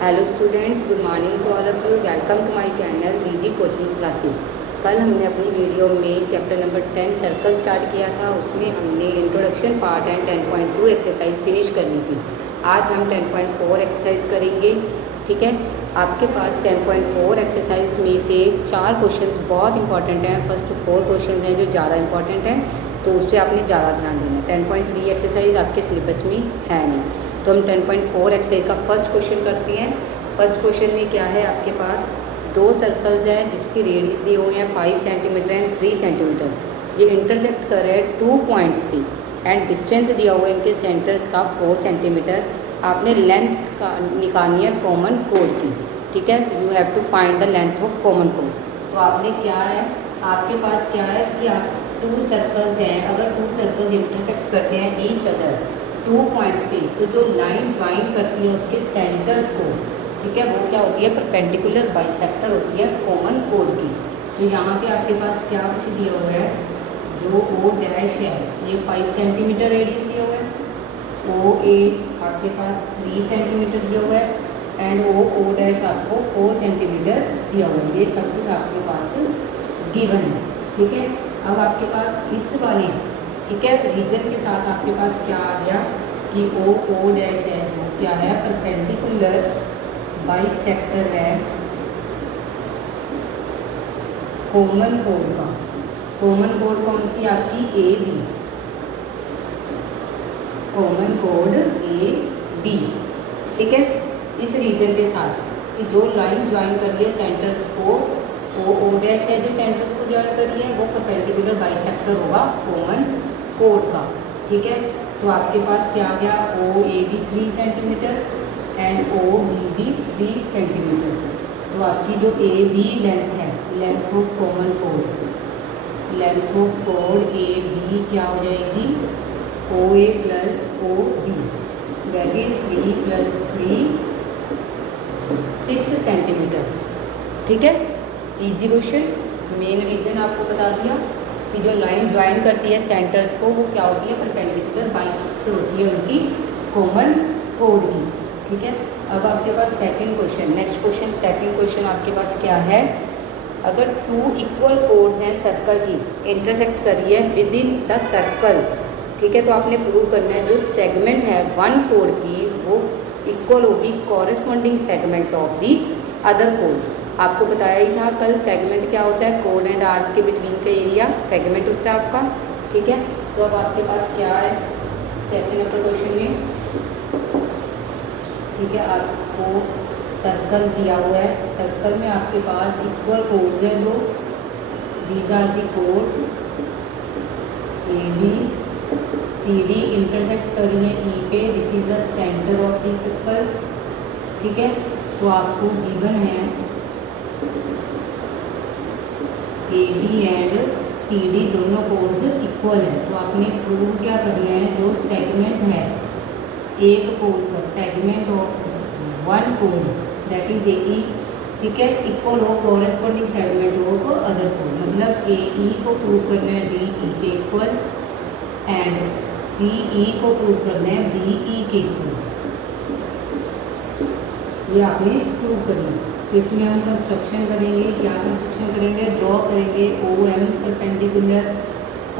Hello students, good morning to all of you. Welcome to my channel VG coaching classes. कल हमने अपनी video में chapter number 10 circle start किया था। उसमें हमने introduction part and 10.2 exercise finish करनी थी। आज हम 10.4 एक्सरसाइज करेंगे। ठीक है, आपके पास 10.4 एक्सरसाइज में से 4 क्वेश्चंस बहुत इंपॉर्टेंट हैं। फर्स्ट 4 क्वेश्चंस हैं जो ज़्यादा इंपॉर्टेंट हैं, तो उस पर आपने ज़्यादा ध्यान देना है। 10.3 एक्सरसाइज आपके सिलेबस में है नहीं, तो हम 10.4 एक्सरसाइज का फर्स्ट क्वेश्चन करते हैं। फर्स्ट क्वेश्चन में क्या है, आपके पास 2 सर्कल्स हैं जिसकी रेडियस दी हुई है 5 सेंटीमीटर एंड 3 सेंटीमीटर। ये इंटरसेक्ट कर रहे हैं 2 पॉइंट्स पे एंड डिस्टेंस दिया हुआ है इनके सेंटर्स का 4 सेंटीमीटर। आपने लेंथ का निकालनी है कॉमन कोड की। ठीक है, you have to find the length of common कोड। तो आपने क्या है, आपके पास क्या है कि आप 2 सर्कल्स हैं। अगर 2 सर्कल्स इंटरसेक्ट करते हैं ईच अदर 2 पॉइंट्स पे, तो जो लाइन ज्वाइन करती है उसके सेंटर्स को, ठीक है, वो क्या होती है, परपेंडिकुलर बाइसेक्टर होती है कॉमन कोड की। तो यहाँ पे आपके पास क्या कुछ दिया हुआ है, जो ओ डैश है ये 5 सेंटीमीटर रेडियस दिया हुआ है, ओ ए आपके पास 3 सेंटीमीटर दिया हुआ है एंड ओ डैश आपको 4 सेंटीमीटर दिया हुआ है। ये सब कुछ आपके पास गिवन है। ठीक है, अब आपके पास इस वाले, ठीक है, रीजन के साथ आपके पास क्या आ गया कि ओ डैश है जो क्या है, परपेंडिकुलर बाइसेक्टर है कॉमन कोड का। कॉमन कोड कौन सी आपकी, ए बी, कॉमन कोड ए बी। ठीक है, इस रीजन के साथ कि जो लाइन ज्वाइन कर रही है सेंटर्स को, ओ डैश है जो सेंटर्स को ज्वाइन कर रही है, वो परपेंडिकुलर बाइसेक्टर होगा कॉमन कोड का। ठीक है, तो आपके पास क्या आ गया, ओ A B 3 centimetre and O B भी 3 सेंटीमीटर। तो आपकी जो ए बी लेंथ है, length of common code, length of code A B क्या हो जाएगी, ओ ए plus O B, that is 3 + 3 6 centimetre. ठीक है, इजी क्वेश्चन। मेन रीज़न आपको बता दिया कि जो लाइन ज्वाइन करती है सेंटर्स को, वो क्या होती है, परपेंडिकुलर बाइसेक्टर होती है उनकी कॉमन कोड की। ठीक है, अब आपके पास second question, next question, second question आपके पास क्या है, अगर 2 इक्वल कोड्स हैं सर्कल की, इंटरसेक्ट करिए विद इन द सर्कल। ठीक है, तो आपने प्रूव करना है जो सेगमेंट है 1 कोड की वो इक्वल होगी corresponding segment of the other code. आपको बताया ही था कल, सेगमेंट क्या होता है, कोड एंड आर्क के बिटवीन का एरिया सेगमेंट होता है आपका। ठीक है, तो अब आपके पास क्या है सेकंड नंबर क्वेश्चन में, ठीक है, आपको सर्कल दिया हुआ है। सर्कल में आपके पास इक्वल कोड्स हैं 2, these are the chords A B C D, intersect कर रही है ई पे, this is the centre of the circle. ठीक है, तो आपको गिवन है A B and C D दोनों कोड्स इक्वल है। तो आपने प्रूव क्या करना है, जो सेगमेंट है एक कोड का, सेगमेंट ऑफ 1 कोड दैट इज ए ई, ठीक है, इक्वल हो कॉरेस्पॉन्डिंग सेगमेंट ऑफ अदर कोड। मतलब ए ई को प्रूव करना है डी ई के इक्वल एंड सी ई को प्रूव करना है बी ई के इक्वल। ये आपने प्रूव करना है। तो इसमें हम कंस्ट्रक्शन करेंगे, क्या कंस्ट्रक्शन करेंगे, ड्रॉ करेंगे O M perpendicular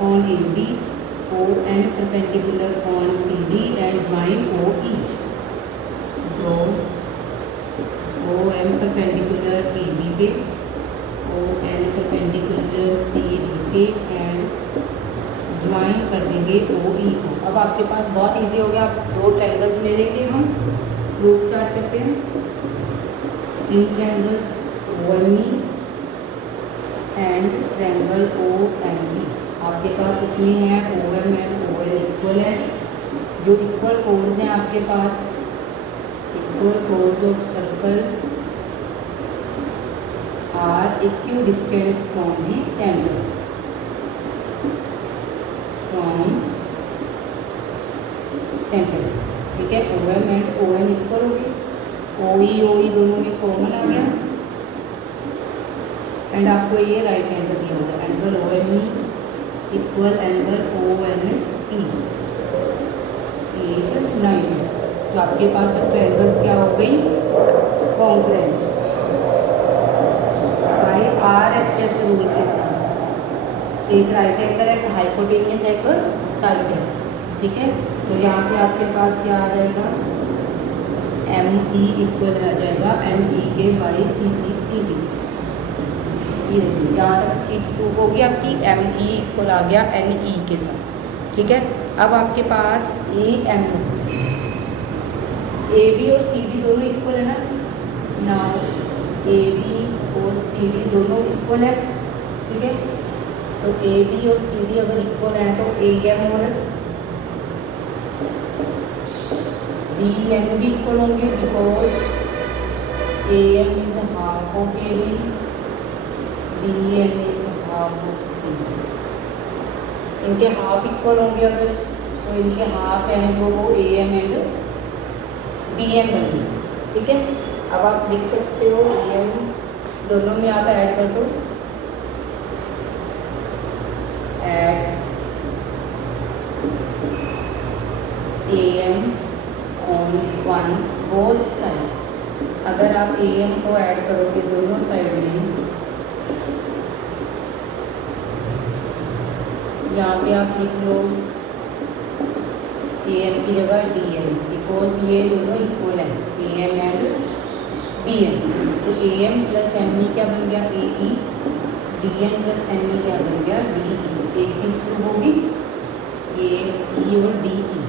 on A B, O M perpendicular on C D and join O E. Draw O M perpendicular A B पे, O M perpendicular C D पे एंड ज्वाइन कर देंगे ओ ई को। अब आपके पास बहुत इजी हो गया, आप 2 ट्रायंगल्स ले लेंगे। हम प्रूफ स्टार्ट करते हैं। In triangle O M E and triangle O M E, आपके पास इसमें है O M and O N equal है। जो इक्वल कोड्स हैं आपके पास, equal chords of circle are equidistant from the centre, from centre. ठीक है, O M and O N equal हो गए, ओ ई दोनों में कॉमन आ गया एंड आपको ये राइट एंगल दिया होगा, angle O M E equal angle O N E is 90। तो आपके पास अब ट्रायंगल्स क्या हो गई, कॉन्ग्रुएंट बाय RHS रूल के साथ। एक राइट एंगल है, एक हाइपोटेनियस, एक साइड है, ठीक है। तो यहाँ से आपके पास क्या आ जाएगा, ME इक्वल आ जाएगा NE के बाई CD। ये देखिए यहाँ तक चीज़ प्रूव होगी आपकी, ME इक्वल आ गया NE के साथ, ठीक है। अब आपके पास AM, AB और CD दोनों इक्वल है ना, नाउ AB और CD दोनों इक्वल है, ठीक है। तो AB और CD अगर इक्वल है तो AM और BN भी इक्वल होंगे, because AM is half of AB, BN is half of CD। इनके हाफ इक्वल होंगे अगर, तो इनके हाफ हैं जो वो AM एंड BN बनेंगे, ठीक है। अब आप लिख सकते हो AM दोनों में आप ऐड कर दो, add AM on one both side. अगर आप AM को ऐड करोगे दोनों साइड में, यहाँ पे आप लिख लो AM की जगह DN, बिकॉज ये दोनों इक्वल है, AM एंड BN। तो AM प्लस ME क्या बन गया, AE, DN प्लस ME क्या बन गया, DE। एक चीज़ प्रूव होगी, AE और DE,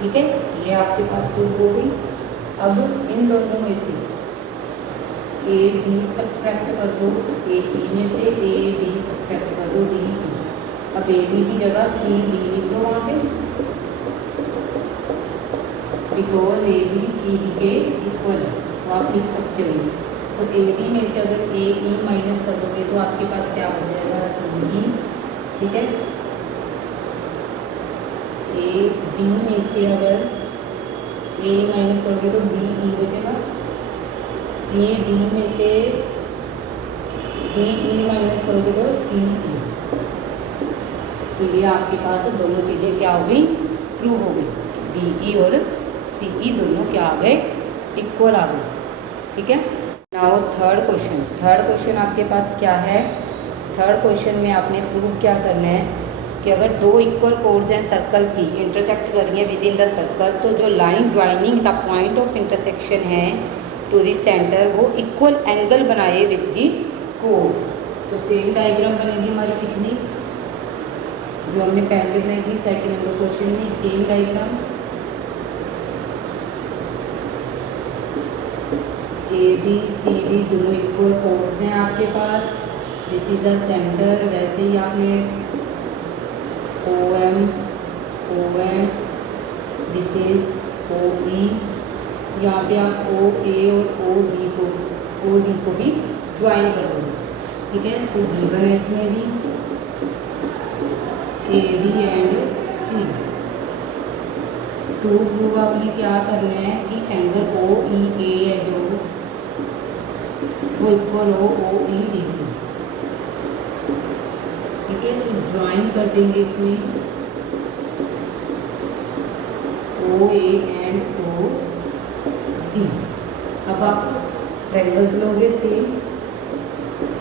ठीक है। ये आपके पास प्रूव हो गई। अब इन दोनों में से AB सब्ट्रैक्ट कर दो, AE में से AB सब्ट्रैक्ट कर दो DE। अब AB की जगह CD लिख लो वहाँ पे, बिकॉज AB CD के इक्वल है, तो आप लिख सकते हो। तो AB में से अगर AE माइनस कर दोगे तो आपके पास क्या हो जाएगा, CE, ठीक है। AB में से अगर AE माइनस करोगे तो BE बचेगा, CD में से DE माइनस करोगे तो CE। तो ये आपके पास दोनों चीज़ें क्या हो गई, प्रूव हो गई, BE और CE दोनों क्या आ गए, इक्वल आ गए, ठीक है। नाउ थर्ड क्वेश्चन आपके पास क्या है। थर्ड क्वेश्चन में आपने प्रूव क्या करना है कि अगर दो इक्वल कोड्स हैं सर्कल की, इंटरसेक्ट कर रही है विद इन द सर्कल, तो जो line joining the point of intersection है टू द सेंटर, वो इक्वल एंगल बनाए विद द कोड्स। तो सेम डायग्राम बनेगी हमारी पिछली जो हमने पहले बनाई थी सेकंड नंबर क्वेश्चन में, सेम डायग्राम। ABCD दोनों इक्वल कोड्स हैं आपके पास, दिस इज द सेंटर। वैसे ही आपने OM, दिस इज OE, यहाँ पे आप OA और OD को भी ज्वाइन कर दोगे, ठीक है। तो गिवन है इसमें भी AB and C। To prove आपने क्या करना है कि एंगल OEA है जो वो इक्वल हो OED, ठीक है। तो ज्वाइन कर देंगे इसमें OA एंड OD। अब आप ट्रायंगल्स लोगे same,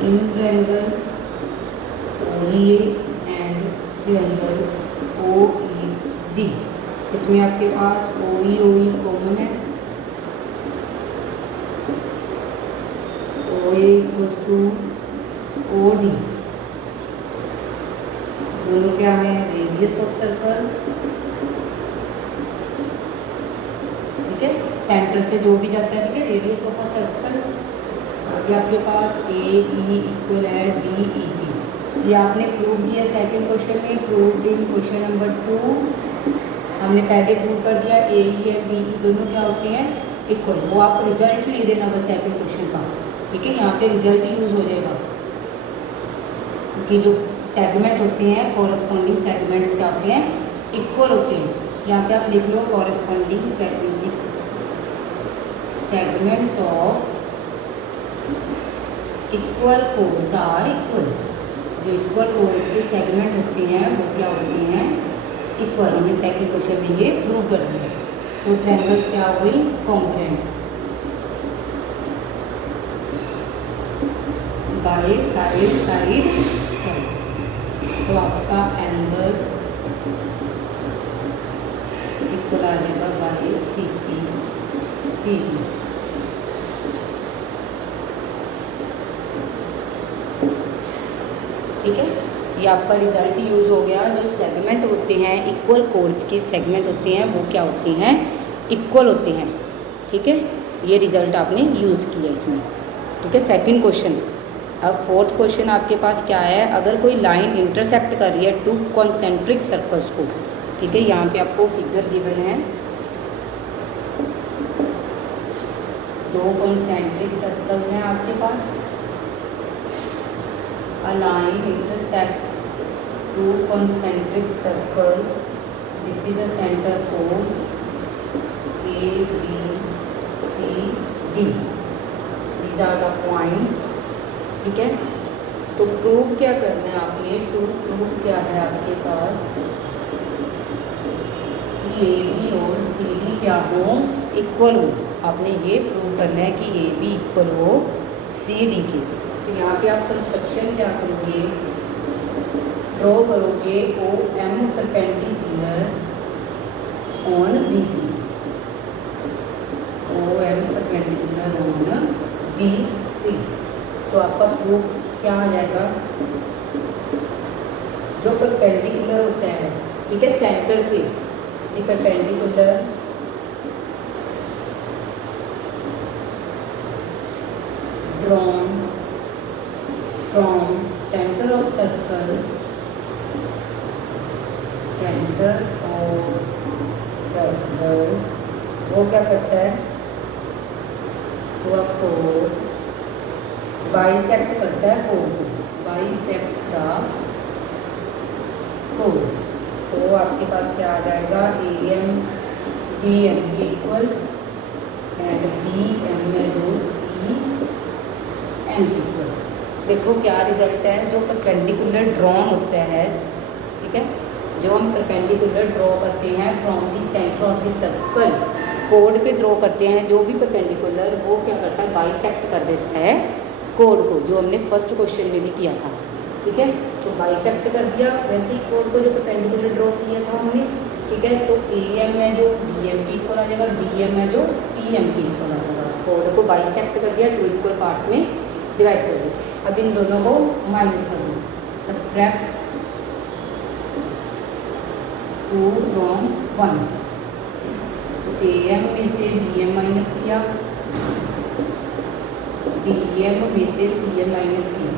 in triangle OEA and triangle OED। इसमें आपके पास OE कॉमन है, OA इक्वल्स टू OD, दोनों क्या है, रेडियस ऑफ सर्कल, ठीक है। सेंटर से जो भी जाता है, ठीक है, रेडियस ऑफ अ सर्कल। आगे आपके पास AE इक्वल है DED। ये आपने प्रूव किया सेकंड क्वेश्चन में, प्रूव्ड इन क्वेश्चन नंबर 2 हमने पहले प्रूव कर दिया। AE और BE दोनों क्या होते हैं, इक्वल। वो आप रिजल्ट लिख देना बस सेकंड क्वेश्चन का, ठीक है। यहाँ पे रिजल्ट यूज हो जाएगा कि जो सेगमेंट होते हैं कॉरस्पॉन्डिंग सेगमेंट्स क्या होते हैं, इक्वल होते हैं। यहाँ पे आप लिख लो corresponding segments of equal chords are equal. जो इक्वल कोड्स के सेगमेंट होते हैं वो क्या होते हैं, इक्वल। हमने सेकंड क्वेश्चन में ये प्रूव कर दिया। तो ट्रायंगल्स क्या हो गई, कॉन्ग्रुएंट। बाई साइड तो आपका एंगल इक्वल आ जाएगा by C P C B. ठीक है, ये आपका रिजल्ट यूज़ हो गया। जो सेगमेंट होते हैं इक्वल कोर्स की सेगमेंट होते हैं वो क्या होते हैं, इक्वल होते हैं। ठीक है, ये रिजल्ट आपने यूज़ किया इसमें। ठीक है, सेकंड क्वेश्चन। अब फोर्थ क्वेश्चन आपके पास क्या है, अगर कोई लाइन इंटरसेक्ट कर रही है टू कॉन्सेंट्रिक सर्कल्स को। ठीक है, यहाँ पे आपको फिगर गिवन है, दो कॉन्सेंट्रिक सर्कल्स हैं आपके पास। A line intersect two concentric circles. This is the center for A, B, C, D. These are the points. ठीक है, तो प्रूव क्या करना है आपने, टू प्रूव क्या है आपके पास कि ए बी और सी डी क्या हो, इक्वल हो। आपने ये प्रूव करना है कि ए बी इक्वल हो सी डी के। तो यहाँ पे आप कंस्ट्रक्शन क्या करोगे, ड्रॉ करोगे O M perpendicular on B C, O M perpendicular on B C. तो आपका प्रूफ क्या आ जाएगा, जो परपेंडिकुलर होता है, ठीक है, सेंटर पे perpendicular drawn from center of circle, वो क्या करता है, वो आपको बाइसेक्ट करता है कोड, बाइसेक्ट्स द कोड। सो आपके पास क्या आ जाएगा, ए एम डी एम के इक्वल एंड बी एम में जो सी एम के इक्वल। देखो क्या रिजल्ट है, जो परपेंडिकुलर ड्रॉन होता है, ठीक है, जो हम परपेंडिकुलर ड्रॉ करते हैं from the centre of the circle, code पे ड्रॉ करते हैं, जो भी परपेंडिकुलर वो क्या करता है, बाइसेक्ट कर देता है कोड को, जो हमने फर्स्ट क्वेश्चन में भी किया था। ठीक है, तो बाइसेक्ट कर दिया, वैसे ही कोड को जो परपेंडिकुलर ड्रॉ किया था हमने। ठीक है, तो ए एम में जो डी एम की इक्वल आ जाएगा, बी एम में जो सी एम की इक्वल आ जाएगा। कोड को बाइसेक्ट कर दिया, टू इक्वल पार्ट्स में डिवाइड कर दिया। अब इन दोनों को माइनस कर दो, सब्ट्रैक्ट 2 फ्रॉम 1। तो ए एम में से बी एम माइनस किया, डी एम में से सी एम माइनस किया।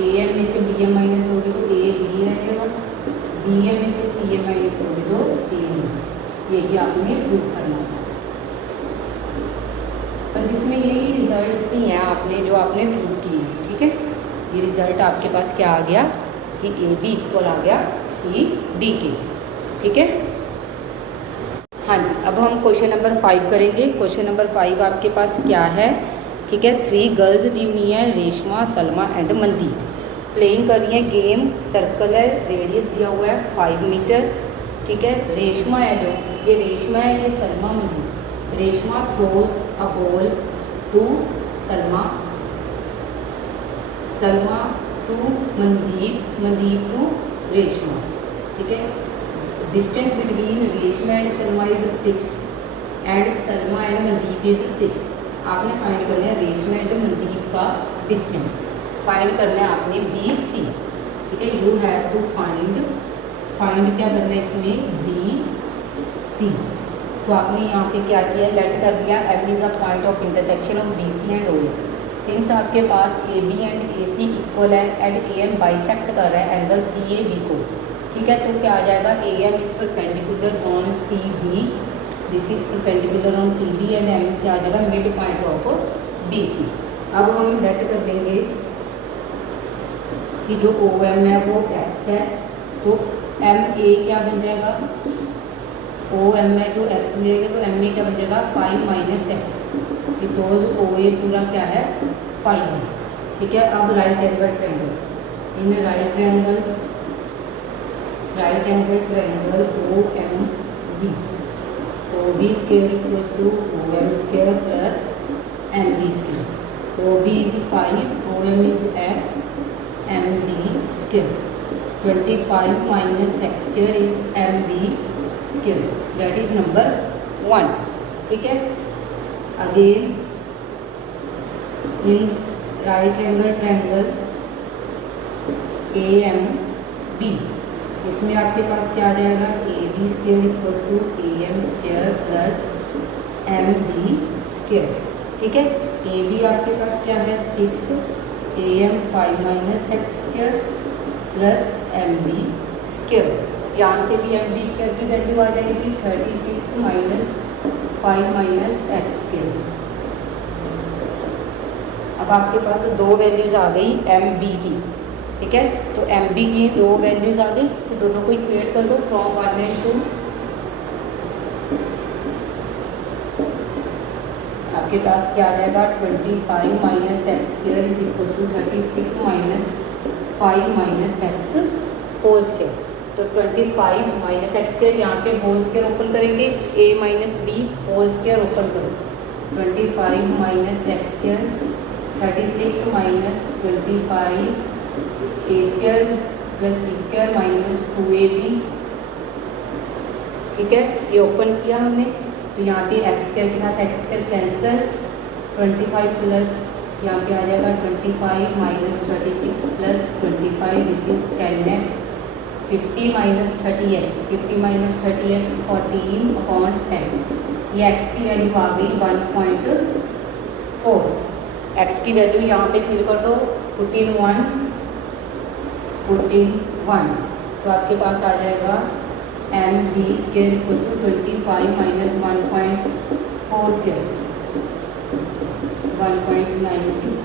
ए एम में से बी एम माइनस करोगे तो ए बी रहेगा, डी एम में से सी एम माइनस करोगे तो सी डी। यही आपने प्रूव करना था। बस इसमें यही रिजल्ट्स ही हैं आपने जो आपने प्रूव किए हैं। ठीक है, ये रिज़ल्ट आपके पास क्या आ गया कि ए बी इक्वल आ गया सी डी के। ठीक है, हाँ जी, अब हम क्वेश्चन नंबर 5 करेंगे। क्वेश्चन नंबर 5 आपके पास क्या है, ठीक है, 3 गर्ल्स दी हुई हैं, रेशमा, सलमा एंड मंदीप, प्लेइंग कर रही हैं गेम। सर्कल है, रेडियस दिया हुआ है 5 मीटर। ठीक है, रेशमा है, जो ये रेशमा है, ये Salma, Mandeep. Reshma throws a ball to Salma, Salma to Mandeep, Mandeep to Reshma. ठीक है, distance between Reshma and Salma is 6 and Salma and Mandeep is 6। आपने फाइंड करना है रेशमा एंड मंदीप का डिस्टेंस, फाइंड करना है आपने बी सी। ठीक है, यू हैव टू फाइंड क्या करना है इसमें, बी सी। तो आपने यहाँ पे क्या किया, लेट कर दिया M is the point of intersection of B C and O A. Since आपके पास A B and A C equal है एंड ए एम बाइसेक्ट कर रहा है एंगल सी ए बी को। ठीक है, तो क्या आ जाएगा, A M is perpendicular on C B, this is perpendicular on C B and M क्या आ जाएगा, mid point of B C. अब हम लेट कर देंगे कि जो ओ एम है वो एक्स है, तो एम ए क्या बन जाएगा, ओ एम में जो एक्स मिलेगा तो एम ए क्या बन जाएगा, 5 minus x, because O A पूरा क्या है 5 है। ठीक है, अब right angle triangle, in right angle triangle O M B, O B square equal to O M square plus M B square. OB is 5, OM is x, MB square. 25 minus x square is MB square. That is number 1. ठीक है. Again in right angle triangle AMB, इसमें आपके पास क्या आ जाएगा, AB square equals to AM square plus MB square. ठीक है. AB आपके पास क्या है 6, AM 5 minus x square plus MB square. यहाँ से भी MB स्क्वायर की वैल्यू आ जाएगी 36 माइनस 5 माइनस एक्स स्क्वायर. अब आपके पास दो वैल्यूज़ आ गई MB की. ठीक है. तो MB की दो वैल्यूज़ आ गई, तो दोनों को इक्वेट कर दो फ्रॉम 1 and 2. आपके पास क्या आ जाएगा 25 minus x square is equal to 36 minus 5 minus x whole square. तो 25 माइनस एक्स स्क्वायर यहाँ पे होल स्क्वायर ओपन करेंगे, a minus b whole square open करो. 25 minus x square 36 minus 25 a square plus b square minus 2ab. ठीक है. ये open किया हमने, तो यहाँ पे एक्स स्क्वायर के साथ एक्स स्क्वायर कैंसिल. 25 प्लस यहाँ पे आ जाएगा 25 minus 36 plus 25 this is 10x. 50 minus 30x, 50 minus 30x 14 upon 10. ये x की वैल्यू आ गई 1.4. x की वैल्यू यहाँ पे फिल कर दो, पुट इन 1. तो आपके पास आ जाएगा MB square equal to 25 minus 1.4 square 1.96.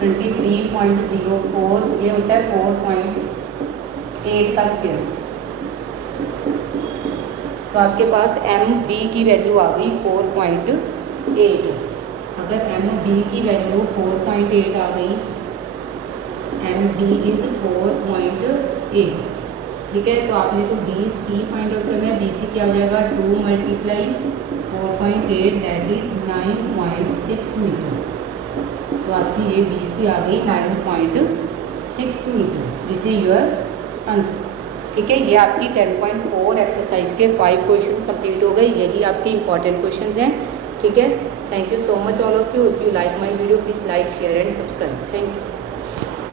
23.04 ये होता है 4.8 का स्क्वायर. तो आपके पास MB की वैल्यू आ गई 4.8. अगर MB की वैल्यू 4.8 आ गई, MB इज 4.8. ठीक है. तो आपने तो BC फाइंड आउट करना है. BC क्या हो जाएगा 2 मल्टीप्लाई 4.8 दैट इज 9.6 मीटर. तो आपकी ये BC आ गई 9.6 metre. This is your answer. ठीक है. ये आपकी 10.4 एक्सरसाइज के 5 क्वेश्चंस कंप्लीट हो गए. यही आपके इंपॉर्टेंट क्वेश्चंस हैं. ठीक है. Thank you so much all of you. If you like my video please like share and subscribe. Thank you.